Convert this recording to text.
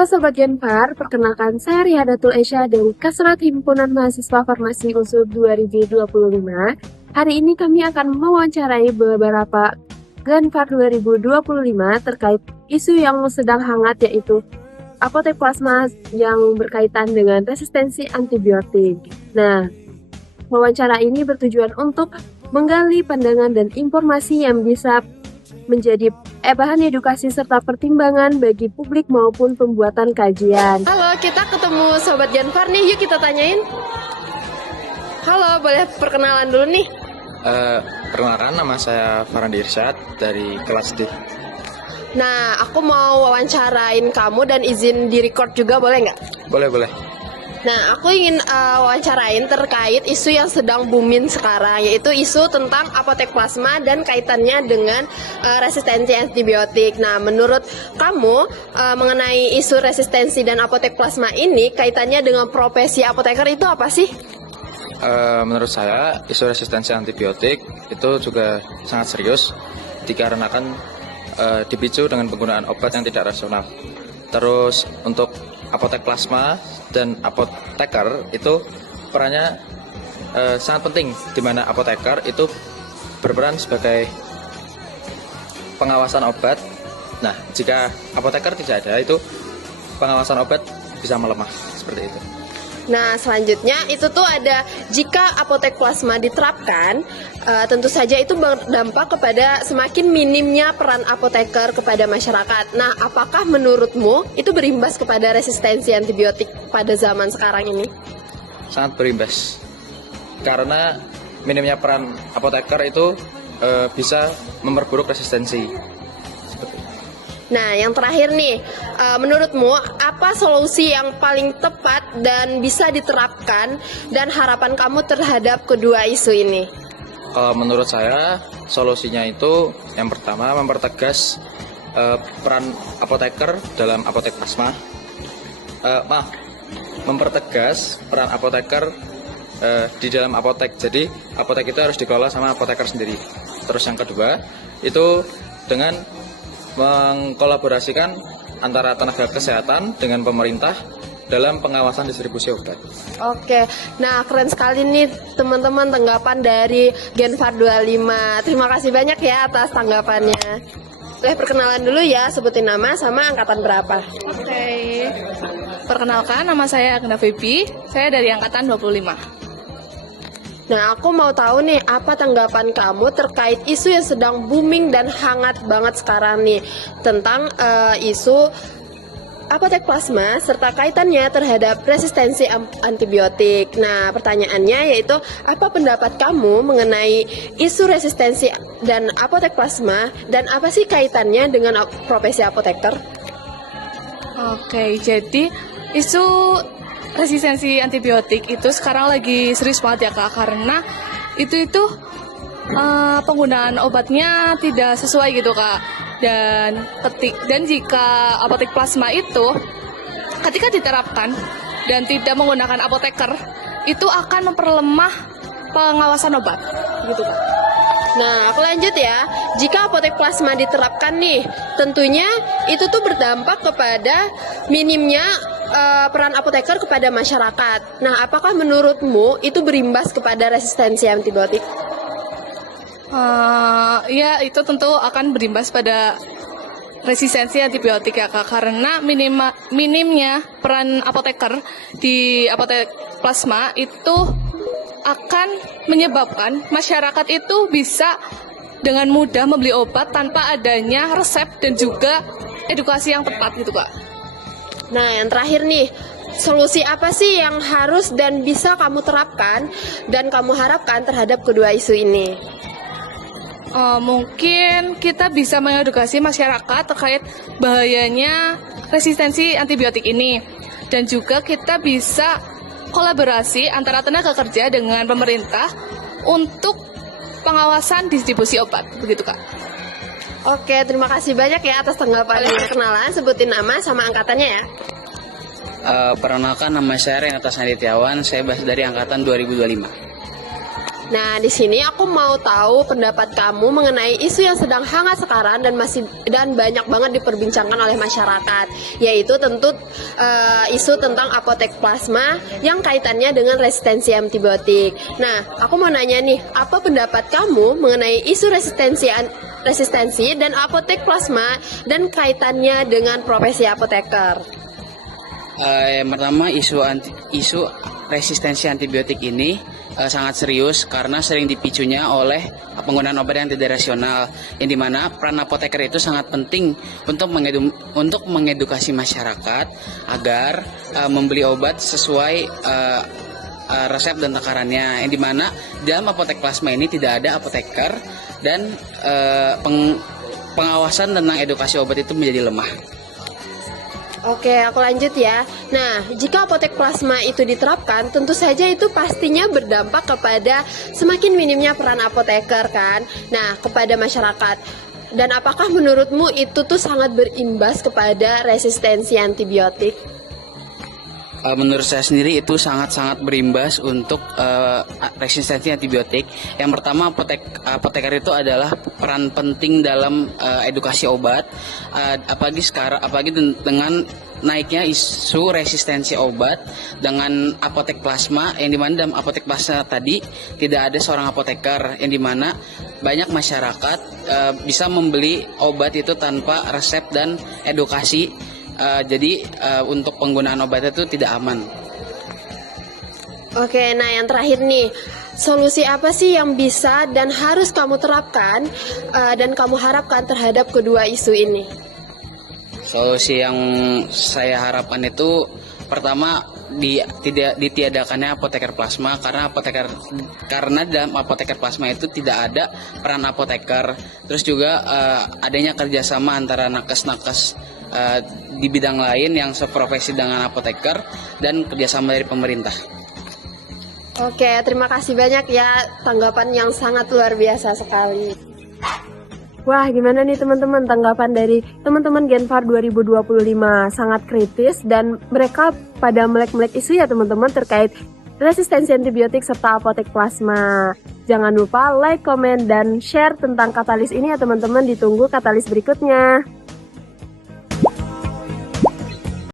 Halo Sobat Genfar, perkenalkan saya Rihadatul Esya dari Kasrat Himpunan Mahasiswa Farmasi UNSUR 2025. Hari ini kami akan mewawancarai beberapa Genfar 2025 terkait isu yang sedang hangat, yaitu apotek plasma yang berkaitan dengan resistensi antibiotik. Nah, wawancara ini bertujuan untuk menggali pandangan dan informasi yang bisa menjadi bahan edukasi serta pertimbangan bagi publik maupun pembuatan kajian. Halo, kita ketemu Sobat Genfar nih, yuk kita tanyain. Halo, boleh perkenalan dulu nih? Perkenalkan, nama saya Farandi Irsyad dari kelas D. Nah, aku mau wawancarain kamu dan izin di-record juga, boleh nggak? Boleh. Nah, aku ingin wawancarain terkait isu yang sedang booming sekarang, yaitu isu tentang apotek plasma dan kaitannya dengan resistensi antibiotik. Nah, menurut kamu mengenai isu resistensi dan apotek plasma ini, kaitannya dengan profesi apoteker itu apa sih? Menurut saya, isu resistensi antibiotik itu juga sangat serius dikarenakan dipicu dengan penggunaan obat yang tidak rasional. Terus untuk apotek plasma dan apoteker itu perannya sangat penting, di mana apoteker itu berperan sebagai pengawasan obat. Nah, jika apoteker tidak ada, itu pengawasan obat bisa melemah seperti itu. Nah, selanjutnya itu tuh ada, jika apotek plasma diterapkan, tentu saja itu berdampak kepada semakin minimnya peran apoteker kepada masyarakat. Nah, apakah menurutmu itu berimbas kepada resistensi antibiotik pada zaman sekarang ini? Sangat berimbas, karena minimnya peran apoteker itu bisa memperburuk resistensi. Nah, yang terakhir nih, menurutmu apa solusi yang paling tepat dan bisa diterapkan dan harapan kamu terhadap kedua isu ini? Kalau menurut saya, solusinya itu yang pertama mempertegas peran apoteker dalam apotek plasma. Mempertegas peran apoteker di dalam apotek. Jadi apotek itu harus dikelola sama apoteker sendiri. Terus yang kedua itu dengan mengkolaborasikan antara tenaga kesehatan dengan pemerintah dalam pengawasan distribusi obat. Oke, nah keren sekali nih teman-teman tanggapan dari Genfar 25. Terima kasih banyak ya atas tanggapannya. Boleh perkenalan dulu ya, sebutin nama sama angkatan berapa. Oke, perkenalkan nama saya Agna Febi, saya dari angkatan 25. Nah, aku mau tahu nih, apa tanggapan kamu terkait isu yang sedang booming dan hangat banget sekarang nih, tentang isu apotek plasma serta kaitannya terhadap resistensi antibiotik. Nah, pertanyaannya yaitu, apa pendapat kamu mengenai isu resistensi dan apotek plasma, dan apa sih kaitannya dengan profesi apoteker? Oke, jadi isu resistensi antibiotik itu sekarang lagi serius banget ya Kak, karena itu penggunaan obatnya tidak sesuai gitu Kak. Dan jika apotek plasma itu ketika diterapkan dan tidak menggunakan apoteker, itu akan memperlemah pengawasan obat gitu Kak. Nah, aku lanjut ya. Jika apotek plasma diterapkan nih, tentunya itu tuh berdampak kepada minimnya peran apoteker kepada masyarakat. Nah, apakah menurutmu itu berimbas kepada resistensi antibiotik? Ya, itu tentu akan berimbas pada resistensi antibiotik ya Kak, karena minimnya peran apoteker di apotek plasma itu akan menyebabkan masyarakat itu bisa dengan mudah membeli obat tanpa adanya resep dan juga edukasi yang tepat gitu Kak. Nah, yang terakhir nih, solusi apa sih yang harus dan bisa kamu terapkan dan kamu harapkan terhadap kedua isu ini? Mungkin kita bisa mengedukasi masyarakat terkait bahayanya resistensi antibiotik ini, dan juga kita bisa kolaborasi antara tenaga kerja dengan pemerintah untuk pengawasan distribusi obat, begitu Kak. Oke, terima kasih banyak ya atas tanggapannya. Kenalan, sebutin nama sama angkatannya ya. Perkenalkan, nama saya Renata Sanditiawan, saya dari angkatan 2025. Nah, di sini aku mau tahu pendapat kamu mengenai isu yang sedang hangat sekarang dan banyak banget diperbincangkan oleh masyarakat, yaitu tentu isu tentang apotek plasma yang kaitannya dengan resistensi antibiotik. Nah, aku mau nanya nih, apa pendapat kamu mengenai isu resistensi dan apotek plasma dan kaitannya dengan profesi apoteker? Yang pertama, isu resistensi antibiotik ini sangat serius karena sering dipicunya oleh penggunaan obat yang tidak rasional, yang dimana peran apoteker itu sangat penting untuk mengedukasi masyarakat agar membeli obat sesuai resep dan takarannya, yang dimana dalam apotek plasma ini tidak ada apoteker dan pengawasan tentang edukasi obat itu menjadi lemah. Oke, aku lanjut ya. Nah, jika apotek plasma itu diterapkan, tentu saja itu pastinya berdampak kepada semakin minimnya peran apoteker kan. Nah, kepada masyarakat. Dan apakah menurutmu itu tuh sangat berimbas kepada resistensi antibiotik? Menurut saya sendiri itu sangat-sangat berimbas untuk resistensi antibiotik. Yang pertama, apoteker itu adalah peran penting dalam edukasi obat, apalagi dengan naiknya isu resistensi obat dengan apotek plasma, yang dimana dalam apotek plasma tadi tidak ada seorang apoteker, yang dimana banyak masyarakat bisa membeli obat itu tanpa resep dan edukasi. Jadi untuk penggunaan obat itu tidak aman. Oke, nah yang terakhir nih, solusi apa sih yang bisa dan harus kamu terapkan dan kamu harapkan terhadap kedua isu ini? Solusi yang saya harapkan itu pertama ditiadakannya apoteker plasma, karena dalam apoteker plasma itu tidak ada peran apoteker. Terus juga adanya kerjasama antara nakes-nakes di bidang lain yang seprofesi dengan apoteker dan kerjasama dari pemerintah. Oke, terima kasih banyak ya, tanggapan yang sangat luar biasa sekali. Wah, gimana nih teman-teman tanggapan dari teman-teman Genfar 2025? Sangat kritis dan mereka pada melek-melek isu ya teman-teman terkait resistensi antibiotik serta apotek plasma. Jangan lupa like, komen, dan share tentang Katalis ini ya teman-teman, ditunggu Katalis berikutnya.